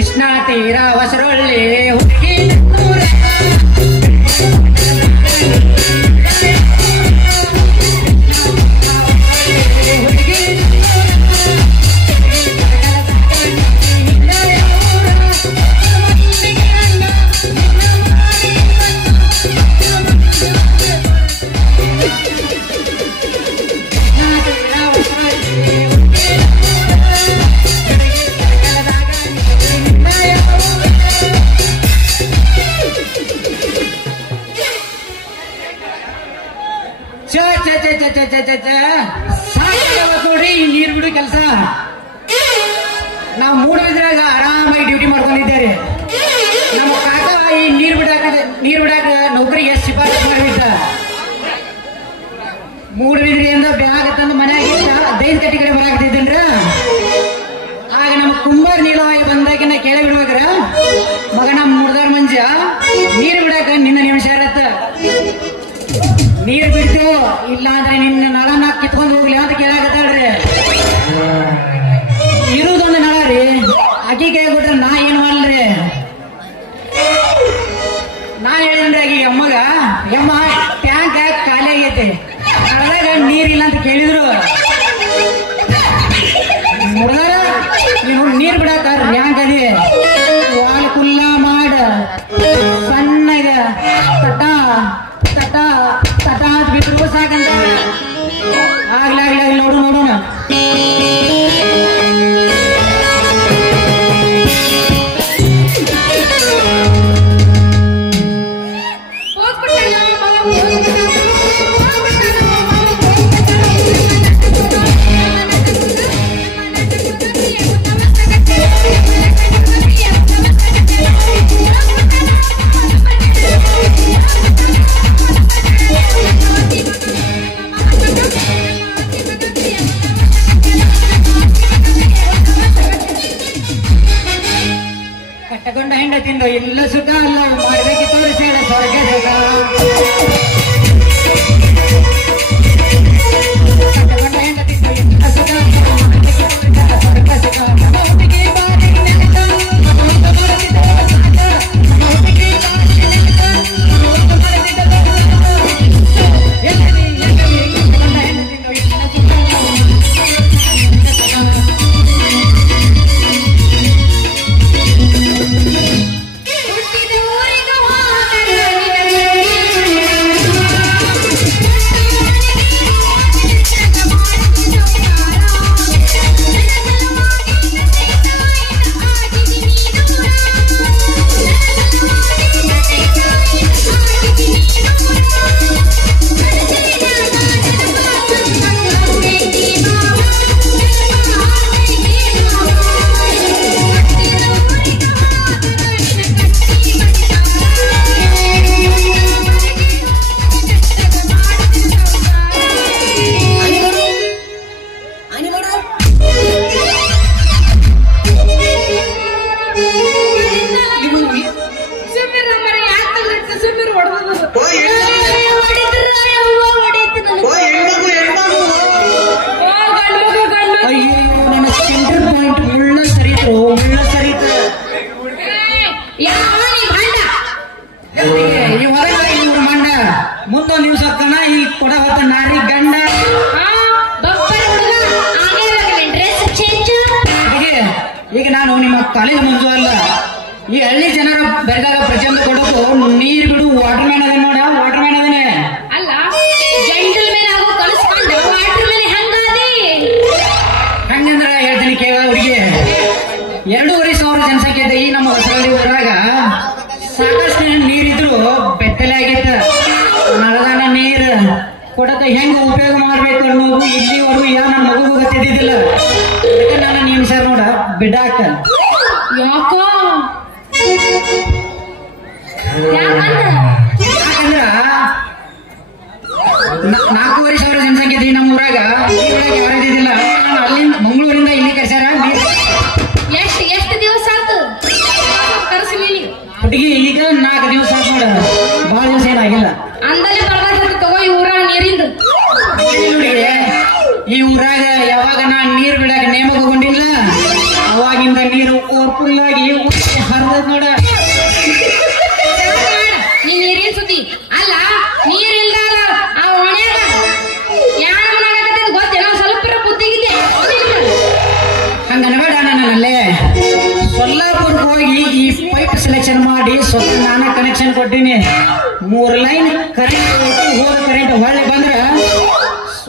ಕೃಷ್ಣ ತೀರ ಹೊಸರೊಳ್ಳಿ ಹುಡುಗಿ ನೋಡ್ರಿ ನೀರ್ ಬಿಡು ಕೆಲಸ. ನಾವು ಮೂಡೋದ್ರಾಗ ಆರಾಮಾಗಿ ಡ್ಯೂಟಿ ಮಾಡ್ಕೊಂಡಿದ್ದೇವೆ. ನಮ್ಮ ಕಾಕ ಈ ನೀರ್ ಬಿಡಾಕ ನೌಕರಿಗೆ ಶಿಫಾರಸು ಮಾಡಿದ್ದ. ಮೂಡಬಿದ್ರಿಯಿಂದ ಬ್ಯಾಗ್ ತಂದು ಮನೆಯಾಗಿದ್ದ 15 ಗಂಟೆ ಕಡೆ ಬರಾಕತ್ತಿದ್ದೇನ್ರ. ಆಗ ನಮ್ಮ ಕುಂಬಾರ್ ನೀಲವಾಯಿ ಬಂದಾಗಿನ ಕೇಳಿ ಬಿಡ್ಬೇಕ್ರ, ಮಗ ನಮ್ಮ ಮೂಡದಾರ ಮಂಜ ನೀರ್ ಬಿಡಾಕ ನಿನ್ನ ನಿಮಿಷ ಇರತ್ತ, ನೀರ್ ಬಿಡ್ತೇವ ಇಲ್ಲ ಅಂದ್ರೆ ನಿನ್ನ ನಳನ ಕಿತ್ಕೊಂಡು ಹೋಗ್ಲಿ ಅಂತ ಕೇಳಾಕತ್ತಾಳ್ರಿ. ಇರುದೊಂದು ನಳ ರೀ, ಅಕ್ಕಿ ಕೈ ಕೊಟ್ರೆ ನಾ ಏನ್ ಮಾಡ್ಲ್ರಿ. ನಾ ಹೇಳಿದ್ರಿ ಆಗಿ ಅಮ್ಮಗ, ಯಮ್ಮ ಟ್ಯಾಂಕ್ ಖಾಲಿ ಆಗೈತೆ, ನಳದಾಗ ನೀರಿಲ್ಲ ಅಂತ ಕೇಳಿದ್ರು. ನೋಡಿದಾರ ನೀವು ನೀರ್ ಬಿಡಾಕ ಟ್ಯಾಂಕ್ ಅದಿ ವಾಲ್ ಕುಲ್ಲ ಮಾಡ ಸಣ್ಣಗ ತಟ ತಟ ತಟ ಅಂತ ಬಿಟ್ಟರು ಸಾಕಂತ. ಆಗ್ಲಾಗ್ಲಿ ನೋಡೋಣ. ಕಟ್ಟಕೊಂಡ ಹೆಂಡತಿಂದು ಇಲ್ಲ ಸುಖ ಅಲ್ಲ, ಮಾಡಬೇಕಿ ತೋರಿಸೇಳ ಸ್ವರ್ಗ ಜಗ. ಕಟ್ಟಕೊಂಡ ಹೆಂಡತಿಂದು ಇಲ್ಲ ಸುಖ ಸ್ವರ್ಗ ಸುಖ. ಮುಂದೊಂದು ದಿವಸ ಆಗ್ತಾನ ಈ ಕೊಡ ಹೊತ್ತ ನಾರಿ ಗಂಡ ಈಗ ನಾನು ನಿಮ್ಮ ಕಾಲೇಜ್ ಮಂಜು ಅಲ್ಲ, ಈ ಹಳ್ಳಿ ಜನರ ಬೆಳೆದಾಗ ಪ್ರತಿಯೊಂದು ಕೊಡೋದು ನೀರ್ ಬಿಡು ವಾಟರ್ ಮ್ಯಾನ್ ಅದ ನೋಡ, ವಾಟರ್ ಮ್ಯಾನ್ ಅದನ್ನೇ ಅಲ್ಲ ಹಂಗಂದ್ರ ಹೇಳ್ತೀನಿ ಕೇಳ. ಅವ್ರಿಗೆ 2,500 ಜನಸಂಖ್ಯೆ ಇದೆ ಈ ನಮ್ಮ ಹೊಸಳ್ಳಿ ಊರಾಗ. ಸಾಕಷ್ಟು ನೀರಿದ್ರು ಬೆತ್ತಲೆ ಆಗಿತ್ತ. ನಳದಾನ ನೀರ್ ಕೊಡಕ ಹೆಂಗ ಉಪಯೋಗ ಮಾಡ್ಬೇಕು ಅನ್ನೋದು ಇಲ್ಲಿವರೆಗೂ ಯಾವ ನನ್ನ ಮಗುಗೂ ಗೊತ್ತಿದ್ದಿದ್ದಿಲ್ಲ. ಅದಕ್ಕೆ ನಾನು ನಿಮ್ ಸರ್ ನೋಡ ಬಿಡಾಕ ಯಾಕೋ ಯಾಕಂದ್ರ 4,500 ಜನಸಂಖ್ಯೆ ಇದೆ ನಮ್ಮ ಊರಾಗ. ಈ ಊರಾಗ ಯಾರಿದ್ದಿಲ್ಲ. ಅಲ್ಲಿ ಮಂಗಳೂರಿಂದ ಇಲ್ಲಿ ಕರ್ಸ್ಯಾರ. ಎಷ್ಟು ದಿವಸ ಆಯ್ತು ಹುಡುಗಿ? ಈಗ 4 ದಿವಸ ಆಯ್ತು ನೋಡ, ಬಹಳ ದಿವಸ ಏನಾಗಿಲ್ಲ. ಅಂದಲೇ ಬರ್ಬೇಕು ತಗೋ ಈ ಊರಾಗ ನೀರಿಂದು. ಈ ಊರಾಗ ಯಾವಾಗ ನಾನ್ ನೀರ್ ಬಿಡಾಕ ನೇಮಕಗೊಂಡಿಲ್ಲ ಅವಾಗಿಂದ ನೀರು ಫುಲ್ ಆಗಿ ಹಂಗ ಅನ್ಬೇಡ ನನ್ನಲ್ಲೇ ಸೊಲ್ಲಾಪುರಕ್ಕೆ ಹೋಗಿ ಈ ಪೈಪ್ ಸೆಲೆಕ್ಷನ್ ಮಾಡಿ ಸ್ವಲ್ಪ ನಾನ ಕನೆಕ್ಷನ್ ಕೊಟ್ಟಿನಿ 3 ಲೈನ್ ಕರೆಂಟ್ ಹೋದ ಕರೆಂಟ್ ಹೊಳ್ಳಿ ಬಂದ್ರ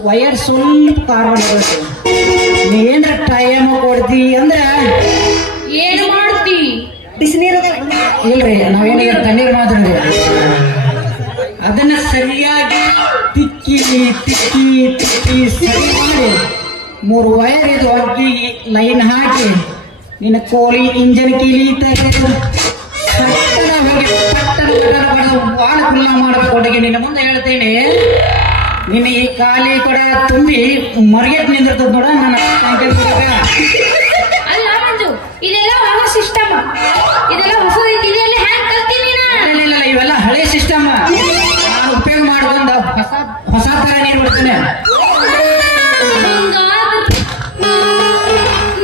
ವಯರ್ ಸ್ವಲ್ಪ ಕಾರ್ಬನ್ ಬರುತ್ತೆ ನೀ ಏನ್ರ ಟೈಮ್ ಕೊಡ್ತಿ ಅಂದ್ರ ಏನು ಮಾಡ್ತಿ ಇಲ್ರಿ ನಾವೇನಿಗೆ ತಣ್ಣೀರ್ ಮಾತಾಡಿದ್ವಿ ಅದನ್ನ ಸರಿಯಾಗಿ ತಿಕ್ಕಿ ತಿಕ್ಕಿ ತಿಕ್ಕಿ ಸರಿ ಮಾಡಿ 3 ವಯರ್ ಇದು ಅಗ್ಗಿ ಲೈನ್ ಹಾಕಿ ನಿನ್ನ ಕೋಳಿ ಇಂಜನ್ ಕೀಲಿ ತೆಗೆದು ಹೋಗಿ ಬಾಳ ಕುಲ್ಲ ಮಾಡಿಕೊಟ್ಟಿಗೆ ನಿನ್ನ ಮುಂದೆ ಹೇಳ್ತೇನೆ ನಿನ್ನ ಈ ಖಾಲಿ ಕೂಡ ತುಂಬಿ ಮರ್ಗೆಟ್ ನಿಂದಿರ್ತದ ನೋಡ ನನ್ನ ಅಲ್ಲ ಮಂಜು ಇದೆಲ್ಲ ಹೊಸ ಸಿಸ್ಟಮ್ ಇದೆಲ್ಲ ಹೊಸದೈತಿ ಇದೆಲ್ಲ ಹ್ಯಾಂಗ್ ಕಲ್ತೀನಿ ಇಲ್ಲ ಇವೆಲ್ಲ ಹಳೆ ಸಿಸ್ಟಮ್ ನಾನು ಉಪಯೋಗ ಮಾಡ್ಕೊಂಡ ಹೊಸ ತರ ನೀರು ಬಿಡ್ತೇನೆ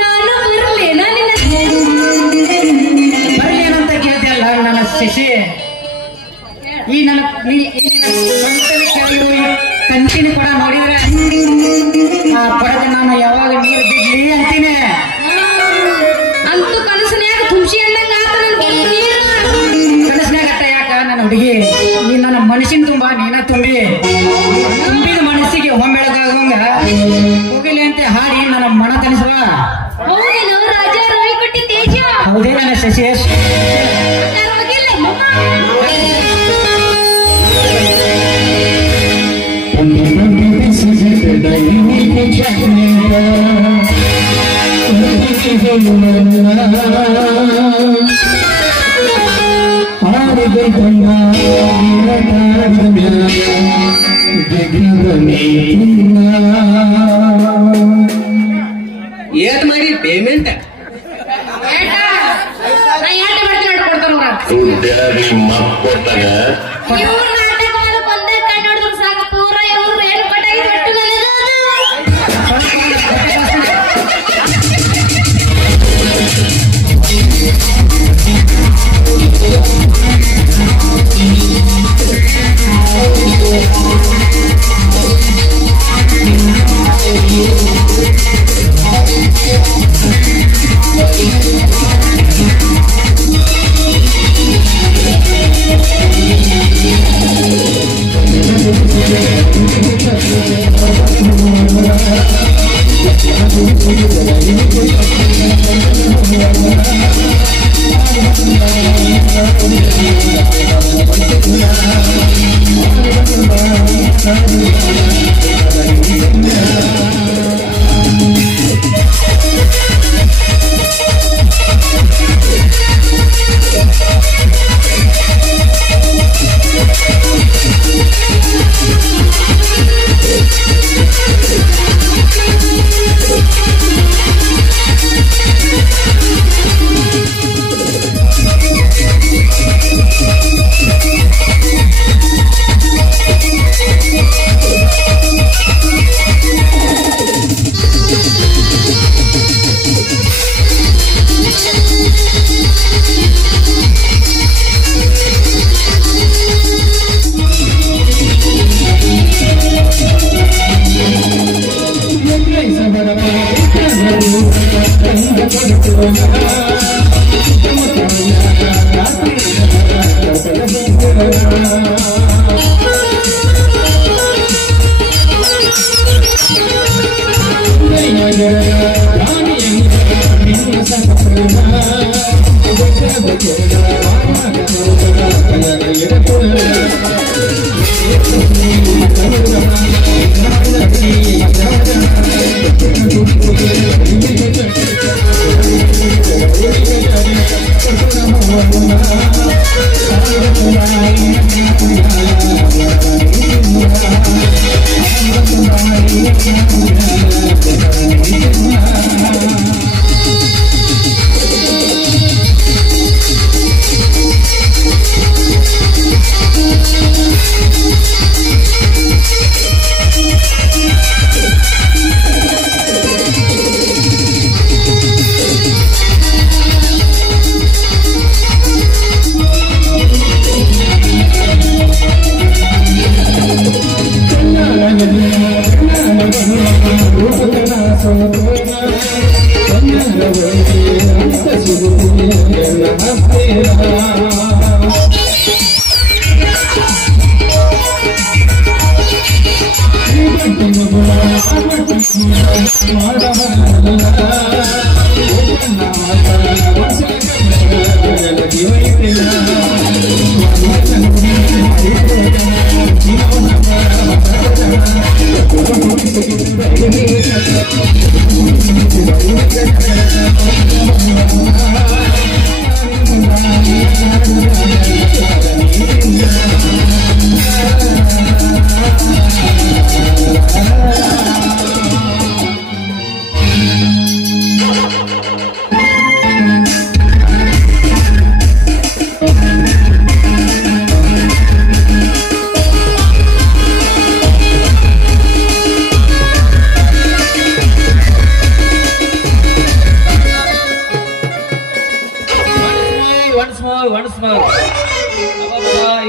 ನಾನು ಬರಲೇನ ಬರ್ಲಿ ಏನಂತ ಕೇಳ್ತಿಯಲ್ಲ ನನ್ನ ಶಶಿ ಈ ನನ್ನ ಕಂಚಿನ ಕೊಡ ನೋಡಿದ್ರೆ ಆ ಕೊಡದ ನಾನು ಯಾವಾಗ ನೀರು ಬಿಡ್ಲಿ ಅಂತೀನಿ ಅಂತೂ ಕನಸನ್ಯಾಗ ತುಂಬಿಸಿ ಅಂದಂಗ ಕನಸ್ನಾಗ ಅಟ್ಟ ಯಾಕ ನನ್ನ ಹುಡುಗಿ ನೀನ್ ನನ್ನ ಮನಸ್ಸಿನ ತುಂಬಾ ನೀನ ತುಂಬಿದ ಮನಸ್ಸಿಗೆ ಹೊಂಬೆಳಗಾಗಂಗ ಹೋಗಿಲಿ ಅಂತ ಹಾಡಿ ನನ್ನ ಮನ ತನಿಸುವ ಹೌದೇನು ರಾಜ ರವಿ ಕೊಟ್ಟಿ ತೇಜ ಹೌದೇ ನನ್ನ ಶಶಿ ಏಟ್ ಮಾಡಿ ಪೇಮೆಂಟ್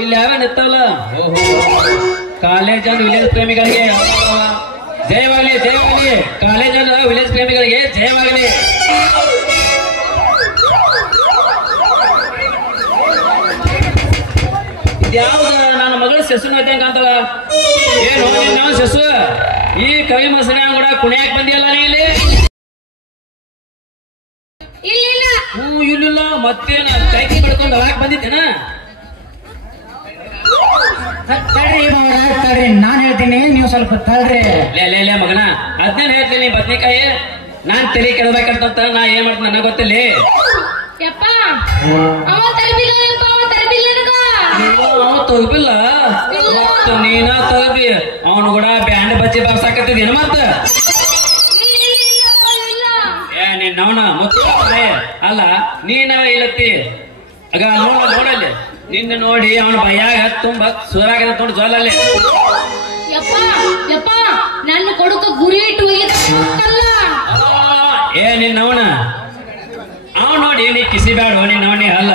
ಇಲ್ಲಿ ಯಾವೇನ್ ಇತ್ತಲ್ಲ ಕಾಲೇಜ್ ಅಂಡ್ ವಿಲೇಜ್ ಪ್ರೇಮಿಗಳಿಗೆ ಜಯವಾಗಲಿ ಜಯವಾಗಲಿ. ಕಾಲೇಜ್ ಅಂಡ್ ವಿಲೇಜ್ ಪ್ರೇಮಿಗಳಿಗೆ ಜಯವಾಗಲಿ. ಇದ್ಯಾವ್ದ ನನ್ನ ಮಗಳು ಸೆಸು ಅಂತ ಅಂತಲ್ಲ ಏನು ನಾವು ಸೆಸು ಈ ಕವಿ ಮಸನ ಕೂಡ ಕುಣಿಯಾಕ್ ಬಂದಿಯಲ್ಲ ನೀ ಇಲ್ಲಿ? ಇಲ್ಲಿಲ್ಲ ಮತ್ತೇನ ಕೈಕಿ ಮಾಡ್ಕೊಂಡು ಅವಾಕ್ ಬಂದಿದ್ದೇನ? ತಡ್ರಿ ತಡ್ರಿ ನಾನ್ ಹೇಳ್ತೀನಿ, ನೀವು ಸ್ವಲ್ಪ ತಡ್ರಿ. ಲೇ ಮಗನ ಅದ್ನೇನ್ ಹೇಳ್ತೀನಿ ಬದ್ನಿಕಾಯಿ. ನಾನ್ ತಲೆ ಕೆಡಬೇಕಂತ ನಾ ಏನ್ ಮಾಡ್ತೀನಿ ನನಗ ಗೊತ್ತಿಲ್ಲ. ಅವ ತಗಬಿಲ್ಲ ಮತ್ತ ನೀನ ತಗಬಿ ಅವನು ಕೂಡ ಬ್ಯಾಂಡ್ ಬಚ್ಚಿ ಬಾರ್ಸಾಕತ್ತಿದೇನ ಮತ್ತ ನಿನ್ನವನ ಮುತ್ತು ಅಲ್ಲ ನೀನ ಇಲ್ಲತ್ತಿ ಆಗ ನೋಡಲ್ಲಿ ನಿನ್ನ ನೋಡಿ ಅವನ ಭಯಾಗ ತುಂಬಾ ಸುರಾಗದ ನೋಡಿ ಜೋಲಲ್ಲಿ ನನ್ನ ಕೊಡುಕ ಗುರಿ ಇಟ್ಟು ನಿನ್ನವನ ಅವ್ ನೋಡಿ ನೀ ಕಿಸಿ ಬ್ಯಾಡ ನಿನ್ನವನಿ ಅಲ್ಲ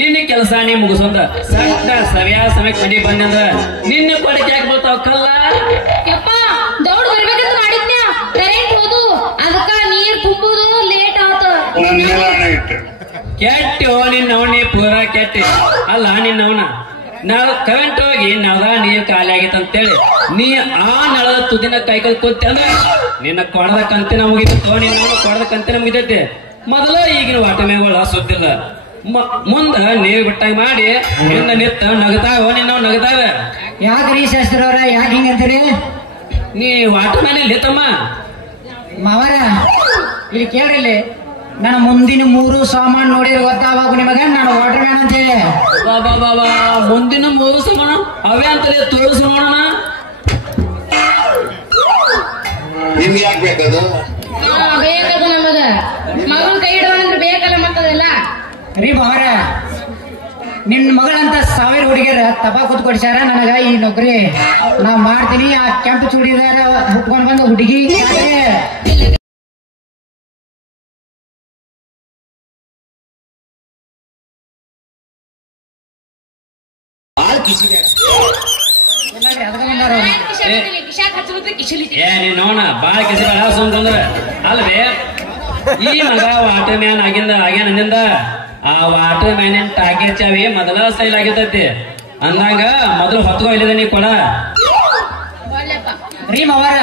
ನಿನ್ನ ಕೆಲಸ ನೀ ಮುಗಿಸೋದ ಸಟ್ಟ ಸರಿಯಾದ ಸಮಯಕ್ಕೆ ಮನಿ ಬಂದಂದ್ರ ನಿನ್ನ ಕೊಡಕ್ಕೆ ಯಾಕೆ ಬರ್ತಾವ ಕಲ್ಲ ದೌಡ್ ಬರ್ಬೇಕಂತ ಮಾಡಿದ್ನ ಕರೆಂಟ್ ಹೋದು ಅದಕ್ಕ ನೀರ್ ತುಂಬುದು ಲೇಟ್ ಆತ ಕೆಟ್ಟಿ ನಿನ್ನವನಿ ಪೂರ ಕೆಟ್ಟಿ ಅಲ್ಲ ನಿನ್ನವನ ನಾವು ಕರೆಂಟ್ ಹೋಗಿ ನಳ ನೀರ್ ಖಾಲಿ ಆಗಿತ್ತು ಅಂತೇಳಿ ನೀ ಆ ನಳದ ತುದಿನ ಕೈಕಲ್ ಕೂತಿ ಅಂದ್ರ ನಿನ್ನ ಕೊಡದ ಕಂತಿನ ಮುಗಿತು ನಿನ್ನ ಕೊಡದ ಕಂತಿನ ಮುಗಿತೈತಿ. ಮೊದಲ ಈಗಿನ ವಾಟರ್ ಮೇಗಳ ಸುದ್ದಿಲ್ಲ ಮುಂದ ನೀವ್ ಬಿಟ್ಟಾಗ ಮಾಡಿ ಹಿಂದ ನಿತ್ತ ನಗತಾವ ನಿನ್ನ ನಗತಾವ. ಯಾಕ್ರಿ ಶಾಸ್ತ್ರವ್ರ ಯಾಕೆ ಹಿಂಗಂತೀರಿ? ನೀ ವಾಟರ್ ಮೇಲೆ ನಿತ್ತಮ್ಮ ಮಾವರ ಇಲ್ಲಿ ಕೇಳ್ರಿ, ನನ್ನ ಮುಂದಿನ 3 ಸಾಮಾನು ನೋಡಿದ್ರೆ ಗೊತ್ತಾವಾಗ ನಿಮಗ ನಾನು ವಾಟರ್ ಮ್ಯಾನ್ ಅಂತ ಹೇಳಿ. ಬಾಬಾ ಮುಂದಿನ 3 ಸಾಮಾನು ಅವೇ ಅಂತಲೇ ತೋರಿಸಿ ನೋಡೋಣ. ನಿಮ್ಗೆ ಯಾಕೆ ಬೇಕದು? ಬೇಕದು ನಮಗ ಮಗಳು ಕೈ ಇಡೋಣಂದ್ರೆ ಬೇಕಲ್ಲ ಮತ್ತದೆಲ್ಲ. ರೀ ಮಾವರ ನಿನ್ ಮಗಳಂತ 1000 ಹುಡುಗಿಯರ ತಬಾ ಕೂತ್ ಕೊಡ್ಸ್ಯಾರ ನನಗ ಈ ನೌಕರಿ ನಾ ಮಾಡ್ತೀನಿ. ಆ ಕೆಂಪು ಚೂಡಿದಾರ ಹುಟ್ಕೊಂಡ್ ಬಂದ ಹುಡುಗಿ ನೋಣ ಬಾಳ ಕಿಸಿ ಬೇಡ ಸುಮ್ಕಂದ್ರ ಅಲ್ವೇ ಈ ಮಗ ವಾಟರ್ ಮ್ಯಾನ್ ಆಗ್ಯಾನಿಂದ ಆ ವಾಟರ್ ಮ್ಯಾನಿನ ಟಾಕಿ ಚಾವಿ ಮೊದಲ ಸೈಲ್ ಆಗಿರ್ತೈತಿ ಅಂದಂಗ ಮೊದಲು ಹೊತ್ಕೊ ಇಲ್ಲಿದೆ ನೀ ಕೊಡ. ರೀ ಮಾವರ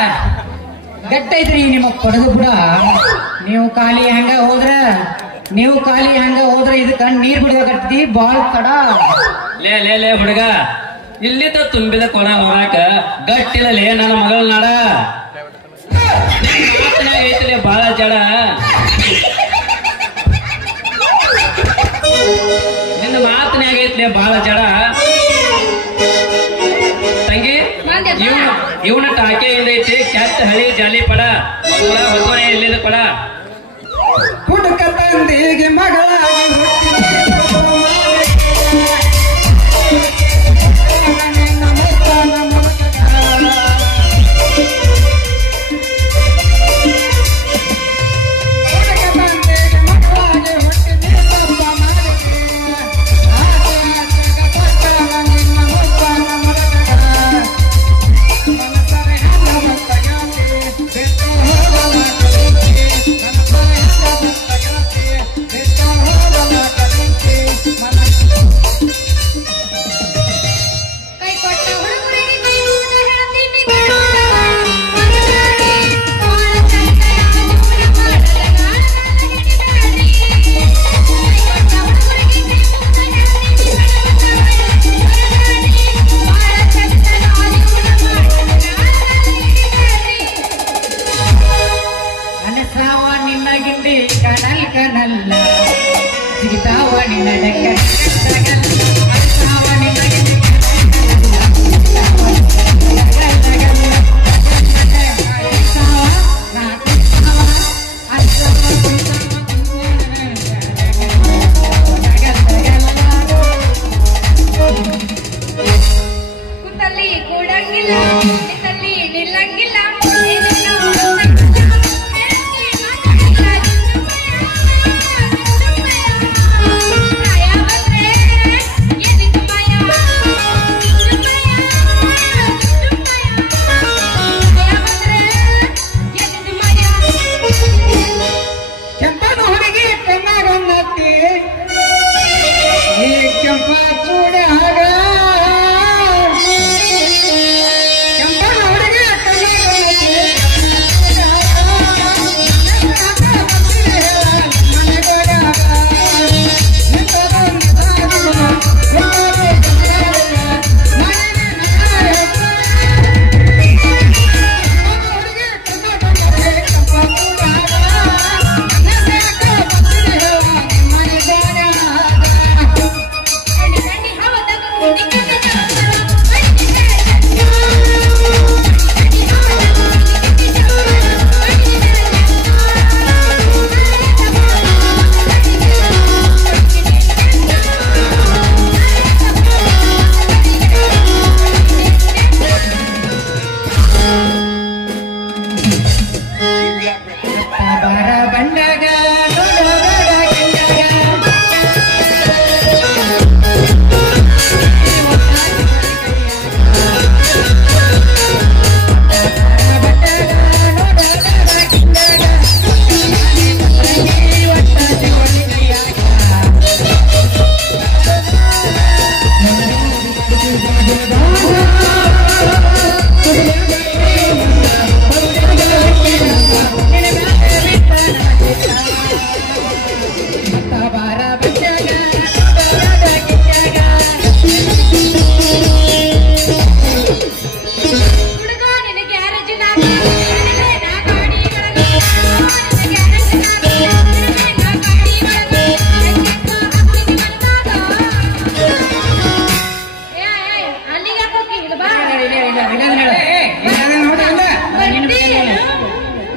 ಗಟ್ಟೈತ್ರಿ ನಿಮ್ಮ ಕೊಡದು ಕೂಡ. ನೀವು ಖಾಲಿ ಹಂಗ ಹೋದ್ರ ಇದಕ್ಕ ನೀರ್ ಬಿಡಬೇಕತ್ತಿ ಬಾಳ ತಡ. ಲೇ ಹುಡುಗ ಇಲ್ಲಿದ್ದ ತುಂಬಿದ ಕೊಡ ಹೊರಾಕ ಗಟ್ಟಿಲ್ಲಲೇ ನನ್ನ ಮಗಳ ನಾಡ ಐತಿಲೆ ಬಾಳ ಜಡ. ನಿನ್ನ ಮಾತನ್ಯಾಗ ಐತ್ಲೆ ಬಾಳ ಜಡ ತಂಗಿ. ಇವನ ಟಾಕೆಯಿಂದ ಐತಿ ಕೆಟ್ಟ ಹಳಿ ಜಾಲಿ ಪಡ ಹೊಸನೆ ಇಲ್ಲಿದ ಕೊಡ. ಹುಡುಕ ತಂದೆಗೆ ಮಗಳಾಗಿ ಕನಲ್ ಕನಲ್ಲ ಸಿಗ್ತಾವ ನಿನ್ನ ಡೆಕ್ಕ ಅಲ್ತಾವ ನಿನ್ನ ಕುತ್ತಲ್ಲಿ ಕೂಡಂಗಿಲ್ಲ ನಿತ್ತಲ್ಲಿ ನಿಲ್ಲಂಗಿಲ್ಲ ಕೆಂಪನ ಹುಡುಗಿ ಕಣ್ಣಾಗನ್ನತ್ತಿ ಈ ಕೆಂಪ ಚೂಡೆ ಆಗ ಕೆಂಪನ ಹುಡುಗಿ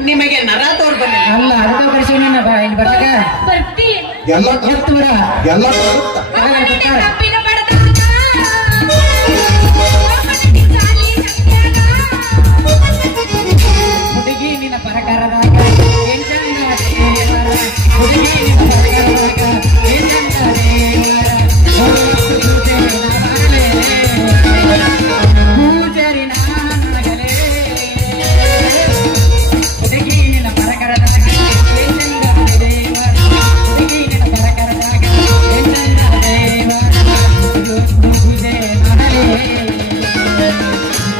ನಿಮಗೆ ನರ ತೋರ್ಬಲ್ಲ ಅಲ್ಲ ಅದಕ್ಕೆ ಕಳಿಸಿ ಇಲ್ಲಿ ಬರ್ತಾಗ ಬರ್ತಿ ಎಲ್ಲ ಎತ್ತು ಬರ ಎಲ್ಲ ಬರುತ್ತ ಕಪ್ಪಿನ ಬಡದಾಟ ಹುಡುಗಿ ನಿನ್ನ ಪರಕಾರದಾಗ ಏನ್ ಚಂದ ದೇವರ ಹುಡುಗಿ ನಿನ್ನ ಪರಕಾರದಾಗ ಏನ್ ಚಂದ ದೇವರ ಪೂಜಾರಿ ನಾನಾಗಲೇ ಹುಡುಗಿ ನಿನ್ನ ಪರಕಾರದಾಗ ಏನ್ ಚಂದ ದೇವರ ಹುಡುಗಿ ನಿನ್ನ ಪರಕಾರದಾಗ ಏನ್ ಚಂದ ದೇವರ ಪೂಜೆ ಮಾಡಲೇ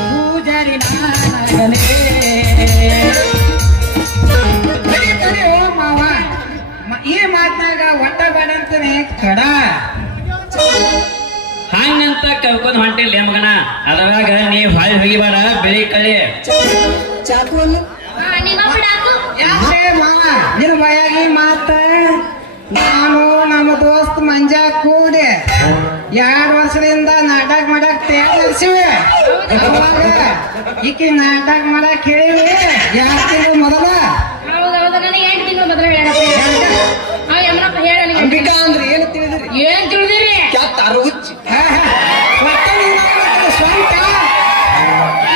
ಪೂಜಾರಿ ನಾನಾಗಲೇ ಈ ಮಾತನಾಗ ಒಟ್ಟ ಬೇಡ ಅಂತಾನೆ ಕಡ ಹಂಗಂತ ಕರ್ಕೊಂಡ್ ಹೊಂಟಿಲ್ಲ ಮಗನ ಅದ್ರಾಗ ನೀ ಹೊಳಿ ಹೋಗಿಬಾರ ಬೆಳಿ ಕಳಿ ಚಾಕುವನ್ನು ನಿಮ್ಮ ಬಿಡಾಕು ಯಾಕೆ ಮಾವ ನಿನ್ನ ಬಾಯಾಗಿ ಮಾತ ನಾನು ನಮ್ಮ ದೋಸ್ತ್ ಮಂಜಾ ಕೂಡಿ 2 ವರ್ಷದಿಂದ ನಾಟಕ ಮಾಡಕ್ ತಯಾರಿಸಿವಿ ಅವಾಗ ಈಕಿ ನಾಟಕ ಮಾಡಕ್ ಹೇಳಿವಿ ಯಾಕೆ ಮೊದಲ ಹೌದೌದು ನನಗೆ 8 ತಿಂಗಳು ಮೊದಲು ಹೇಳಪ್ಪ ಯಮನಪ್ಪ ಹೇಳ ಅಂಬಿಕಾ ಅಂದ್ರೆ ಏನು ತಿಳಿದ್ರಿ ಏನ್ ತಿಳಿದಿರಿ ಕ್ಯಾತ್ತಾರು ಹುಚ್ಚಿ ಸ್ವಂತ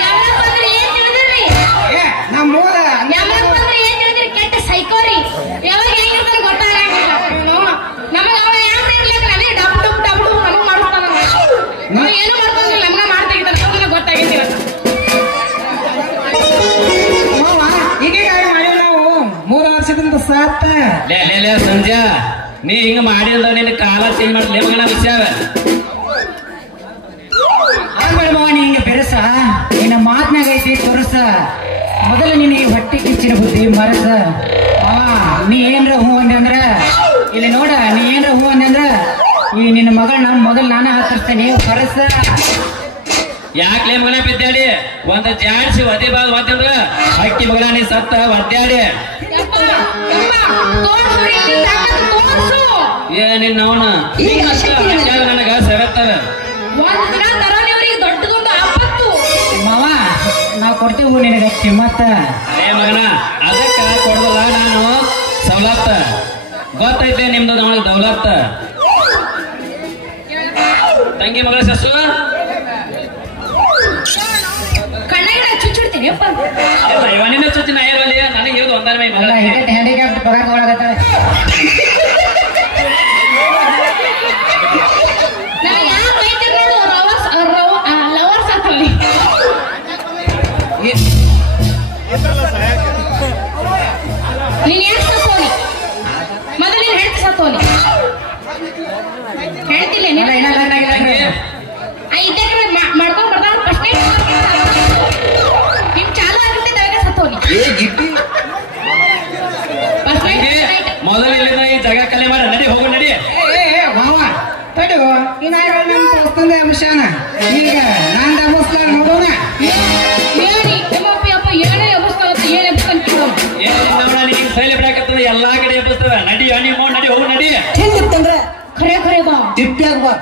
ಯಮನಪ್ಪ ಅಂದ್ರೆ ಏನ್ ತಿಳಿದಿರಿ ನಮ್ಮೂರ ಯಮನಪ್ಪ ಅಂದ್ರೆ ಏನ್ ತಿಳಿದಿರಿ ಕೆಟ್ಟ ಸೈಕೋರಿ ಯಾವಾಗ ಹೆಂಗಿರ್ತಾನೆ ಗೊತ್ತಾಗಂಗಿಲ್ಲ ನಮಗ ಅವ ಯಾಕೆ ಇರ್ಲಿಕ್ಕೆ ನನಗೆ ಡಬ್ ಡಬ್ ಡಬ್ ಡಬ್ ನಮಗ್ ಮಾಡ್ತಾನ ನಾವು ಏನು ಮಾಡ್ತಾನಿಲ್ಲ ನಮಗ ಮಾಡ್ತಾಗಿದ್ದಾರೆ ನನಗೆ ಗೊತ್ತಾಗಿದ್ದಿಲ್ಲ ಈಗ ಮಾಡಿ ನಾವು 3 ವರ್ಷದಿಂದ ಸಾತ ಲೇ ಸಂಜೆ ನೀ ಹಿಂಗ ಮಾಡಿಲ್ಲ ನಿನ್ನ ಕಾಲ ಚೇಂಜ್ ಮಾಡ್ಲೇ ಮಗನ ವಿಷಯ ನೀ ಹಿಂಗ ಬೆರಸ ನಿನ್ನ ಮಾತ್ನಾಗ ಐತಿ ತೋರಸ ಮೊದಲು ನಿನ್ನ ಹೊಟ್ಟೆ ಕಿಚ್ಚಿನ ಬುದ್ಧಿ ಮರಸ ನೀ ಏನ್ರ ಹೂ ಅಂದ್ರ ಇಲ್ಲಿ ನೋಡ ನೀ ಏನ್ರ ಹೂ ಅಂದ್ರ ಈ ನಿನ್ನ ಮಗಳನ್ನ ಮೊದಲು ನಾನ ಹತ್ತಿರ್ತೇನೆ ಹೊರಸ ಯಾಕ್ಲೇ ಮಗನ ಬಿದ್ದಾಡಿ ಒಂದ್ ಜಾಡ್ಸಿ ಒದಿ ಬಾದ್ ಒದ್ದಂದ್ರ ಅಕ್ಕಿ ಮಗನ ನೀ ಸತ್ತ ಒದ್ದಾಡಿ ಯಪ್ಪ ಯಪ್ಪ ತೋರ್ಸು ನಿನ್ನ ಅವನ ನನಗ ಸೆರತ್ತವ ಒಂದ್ ದಿನ ತರೋನಿವ್ರಿಗೆ ದೊಡ್ಡದೊಂದು ಆಪತ್ತು. ಮಾವ ನಾವ್ ಕೊಡ್ತೀವಿ ನಿನಗೆ ಕಿಮ್ಮತ್ತ. ಏ ಮಗನ ಅದಕ್ಕ ಕೊಡೋಲ್ಲ ನಾನು ಸವಲತ್ತ ಗೊತ್ತೈತೆ ನಿಮ್ದು ನಮಗೆ ದೌಲತ್ತ. ತಂಗಿ ಮಗಳ ಸಸ್ಸು ಕಣ್ಣಾಗ ಚುಚ್ಚಿಡ್ತೀನಿ ಅಪ್ಪ. ಇವನಿಂದ ಚುಚ್ಚಿ ನಾ ಹೇಳಲಿ ನನಗೆ ಹೇಳು ಒಂದಾರ ಮೈ ಮಗಳ ಹ್ಯಾಂಡಿಕ್ಯಾಪ್ ಪಗಾರ ತಗೊಳಕತ್ತಾಳೆ. ನಾ ಯಾಕೆ ಬೈತೀನಿ ನೋಡು, ಲವರ್ಸ್ ಹಾಕಲ್ಲಿ ನೀನ್ ಯಾಕೆ ಸತ್ತೋನಿ? ಮೊದಲು ನೀನ್ ಹೇಳ್ತಿ ಸತ್ತೋನಿ ಹೇಳ್ತಿಲ್ಲ ನೀನು ಇದ್ದೇ ಮಾಡ್ಕೊಂಡ್ ಬರ್ತಾವ ಫಸ್ಟ್ ನಿಮ್ ಚಾಲು ಆಗುತ್ತೆ ದವಾಗ ಸತ್ತೋನಿ. ಮೊದಲು ಇಲ್ಲಿಂದ ಈ ಜಾಗ ಕಲೆ ಮಾಡ ನಡಿ ಹೋಗು ನಡಿ. ಮಾವ ತಡಿ ಇನ್ನಾಗ ನಮ್ಮ ತೋಸ್ತಂದ ಅಂಶಾನ ಈಗ ನಾನ್ ದಮಸ್ಲ ನೋಡೋಣ. ಏನಿ ನಿಮ್ಮಪ್ಪ ಅಪ್ಪ ಏನೇ ಎಬ್ಬಿಸ್ತಾವತ್ತ ಏನ್ ಎಬ್ಬಿಸ್ಕೊಂತೀವಿ ನಿನ್ ಸೈಲೆ ಬಿಡಾಕತ್ತದ ಎಲ್ಲಾ ಕಡೆ ಎಬ್ಬಿಸ್ತದ. ನಡಿ ಅಣಿ ಮೋ ನಡಿ ಹೋಗು ನಡಿ. ಹೆಂಗಿತ್ತಂದ್ರೆ ಖರೆ ಖರೆ ಬಾ ತಿಪ್ಪ್ಯಾಗ ಬಾ.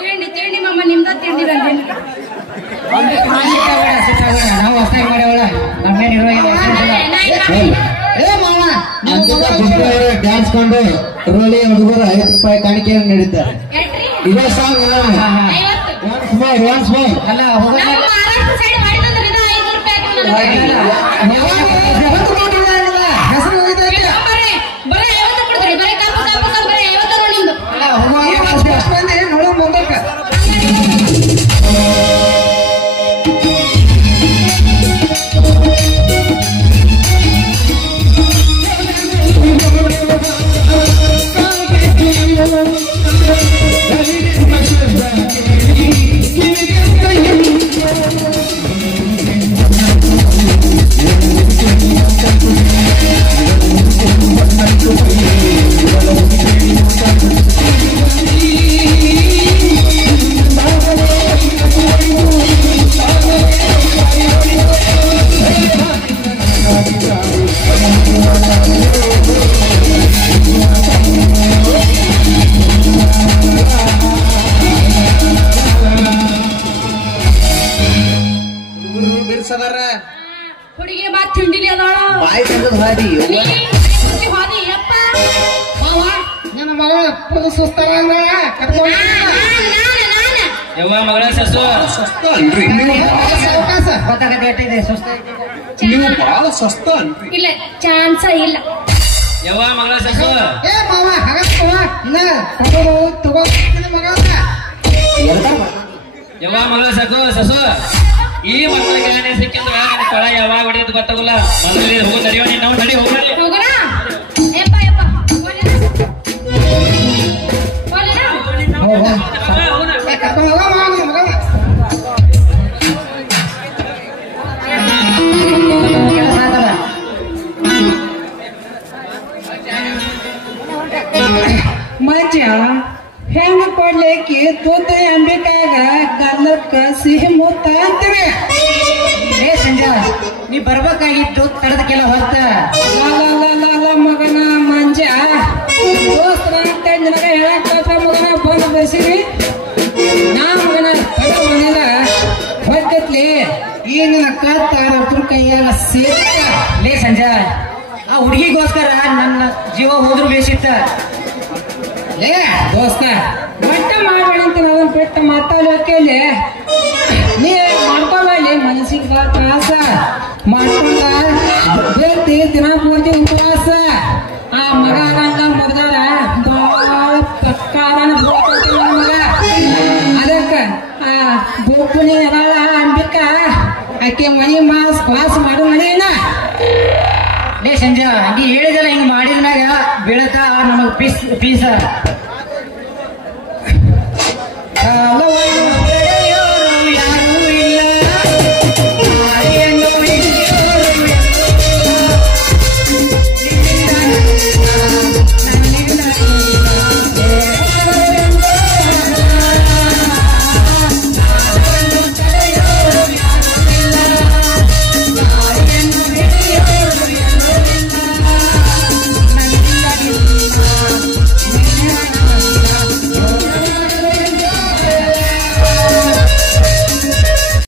ತಿಂಡಿ ತಿಂಡಿ ಮಮ್ಮ ನಿಮ್ದ ತಿಂಡಿ ಬಂದೇನು ನಾವು ಹೊಸ ಮಾಡ್ಯಾವಳ ನಮ್ಮೇನು ಡ್ಯಾನ್ಸ್ ಕೊಂಡು ರೋಳಿ ಹುಡುಗರು 5 ರೂಪಾಯಿ ಕಾಣಿಕೆಯನ್ನು ನೀಡುತ್ತಾರೆ. ಇದೇ ಸಾಂಗ್ ಒನ್ಸ್ ಮೋರ್ ಅಲ್ಲ ಹೋಗೋಣ ಮಹಾರಾಷ್ಟ್ರ ಸೈಡ್ ಮಾಡಿದ್ರೆ 5 ರೂಪಾಯಿ ಹೆಸರು ಬರೀ 50 ಕೊಡ್ತೀರಿ ಬರೀ ಕಾಪು ಕಾಪು ಬರೀ 50 ನೋಡಿ ನಿಮ್ದು ಅಷ್ಟೊಂದೇ ನೋಡೋ ಮುಂದಕ್ಕೆ ಗುಂಡಿಲಿ ಅದಾಳ ಬಾಯಿ ತಂದದ್ ಹಾದಿ ನೀ ಹೋದಿ ಯಪ್ಪ ನನ್ನ ಮಗಳ ಸುಸ್ತಾರ ಯವ್ವ ಮಗಳ ಸಸು ಸಸ್ತ ಅನ್ರಿ ಗೊತ್ತಾಗತ್ತೆ ಸುಸ್ತ ನೀವು ಬಹಳ ಸಸ್ತ ಅನ್ರಿ ಇಲ್ಲ ಚಾನ್ಸ ಇಲ್ಲ ಯವ್ವ ಮಗಳ ಸಸು ಏ ಮಾವ ಹಾಗಪ್ಪ ಇಲ್ಲ ತಗೋ ಮಗಳ ಯವ್ವ ಮಗಳ ಸಸು ಈ ಮಕ್ಕಳಿಗೆ ಏನೇ ಸಿಕ್ಕಿದ್ರ ನನ್ನ ಕೊಳ ಯಾವಾಗ ಹೊಡೆಯೋದು ಗೊತ್ತಾಗಲ್ಲ ಮೊದಲೇ ಹೋಗಿ ನಡೆಯೋ ನಾವು ನಡಿ ಹೋಗಿ ಹೋಗೋಣ ಯಪ್ಪ ಯಪ್ಪ ಕರ್ಕೊಂಡು ಹೋಗ ಮಗ ಕೆಲಸ ಆಗಲ್ಲ ಮಜ ಹೆಂಗ ಕೊಡ್ಲಿಕ್ಕೆ ತೂತ ಅಂಬಿಕಾಗ ಗಲ್ಲಕ್ಕ ಸಿಹಿ ಮುತ್ತ ಅಂತೀವಿ ಏ ಸಂಜೆ ನೀ ಬರ್ಬೇಕಾಗಿತ್ತು ತಡದಕ್ಕೆಲ್ಲ ಹೊತ್ತ ಮಗನ ಮಂಜ ದೋಸ್ತರ ಅಂತ ನಿನಗ ಹೇಳಕ್ಕ ಮಗನ ಬಂದು ಬರ್ಸಿರಿ ನಾ ಮಗನ ತಡ ಮನೆಗ ಹೊಟ್ಟತ್ಲಿ ಈ ನಿನ್ನ ಕತ್ತಾರ ಕೈಯಾಗ ಸೇರ್ಕ ಲೇ ಸಂಜೆ ಆ ಹುಡುಗಿಗೋಸ್ಕರ ನನ್ನ ಜೀವ ಹೋದ್ರು ಬೇಸಿತ್ತ ಲೇ ದೋಸ್ತ ಮಟ್ಟ ಮಾಡಬೇಡ ಅಂತ ನಾನು ಬಿಟ್ಟು ಮಾತಾಡೋಕೆಲೆ ನೀ ಮಾಡ್ಕೋಬಲ್ಲಿ ಮನಸ್ಸಿಗೆ ತ್ರಾಸ ಮಾಡ್ಕೊಂಡ ಬೇತಿ ದಿನ ಪೂರ್ತಿ ಉಪವಾಸ ಆ ಮಗ ನನ್ನ ಮಗದಾರ ಬಾಳ ಪ್ರಕಾರ ಮಗ ಅದಕ್ಕ ಆ ಗೋಪುನಿ ಅದಾಳ ಅಂಬಿಕ ಆಕೆ ಮನಿ ವಾಸ ಮಾಡು ಮನೇನ ಲೇ ಸಂಜೆ ನೀ ಹೇಳಿದಲ್ಲ ಹಿಂಗ್ ಮಾಡಿದ್ನಾಗ ಬೀಳತ್ತ ನಮಗ್ ಪೀಸ